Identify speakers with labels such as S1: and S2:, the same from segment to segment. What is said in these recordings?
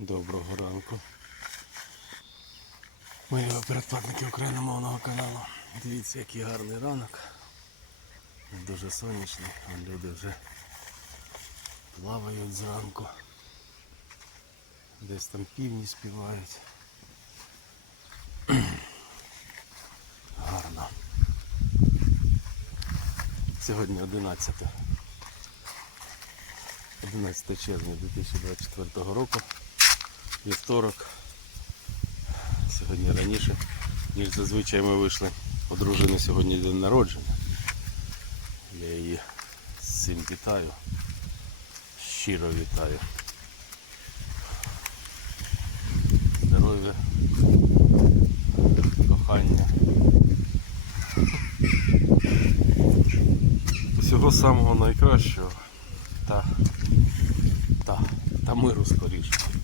S1: Доброго ранку. Мої передплатники україномовного каналу. Дивіться, який гарний ранок. Дуже сонячний, люди вже плавають зранку. Десь там півні співають. Гарно. Сьогодні 11. 11 червня 2024 року. Вівторок. Сьогодні раніше, ніж зазвичай ми вийшли. У дружини сьогодні день народження. Я її з цим вітаю. Щиро вітаю. Здоров'я, кохання. Всього самого найкращого та, та, та миру скоріше.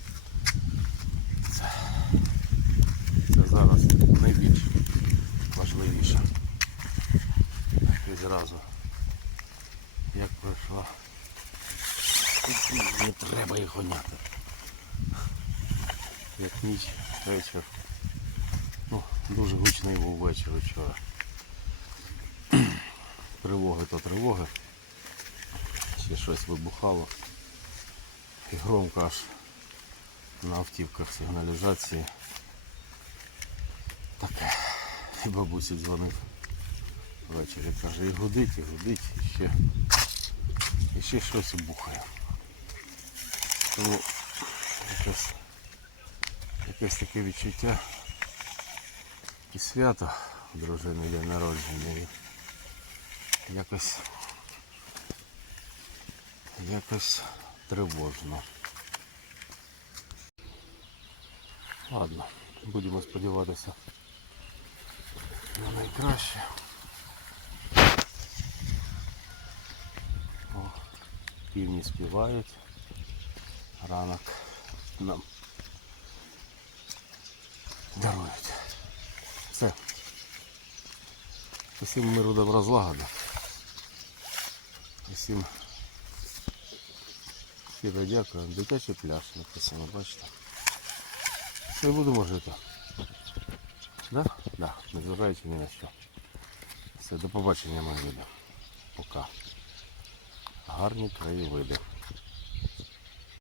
S1: Зараз найбільш важливіше. І зразу як пройшла. Не треба їх гоняти. Як ніч, вечір. Ну, дуже гучний був вечір вчора. Тривоги то тривоги. Ще щось вибухало. І громко аж на автівках сигналізації. Таке. І бабусі дзвонив ввечері. Каже, і гудить, і гудить, і ще, і ще щось бухає. Тому якесь, якесь таке відчуття і свято дружини день народження. І якось якось тривожно. Ладно, будемо сподіватися на найкраще. О, півні співають. Ранок нам дарують. Все. Усім миру добра злагоди. Усім щиро дякую. Дитячий пляж написано, бачите. Все будемо жити. Да? Да, незважаючи ні на що. Все, до побачення, мої люди. Пока. Гарні краєвиди.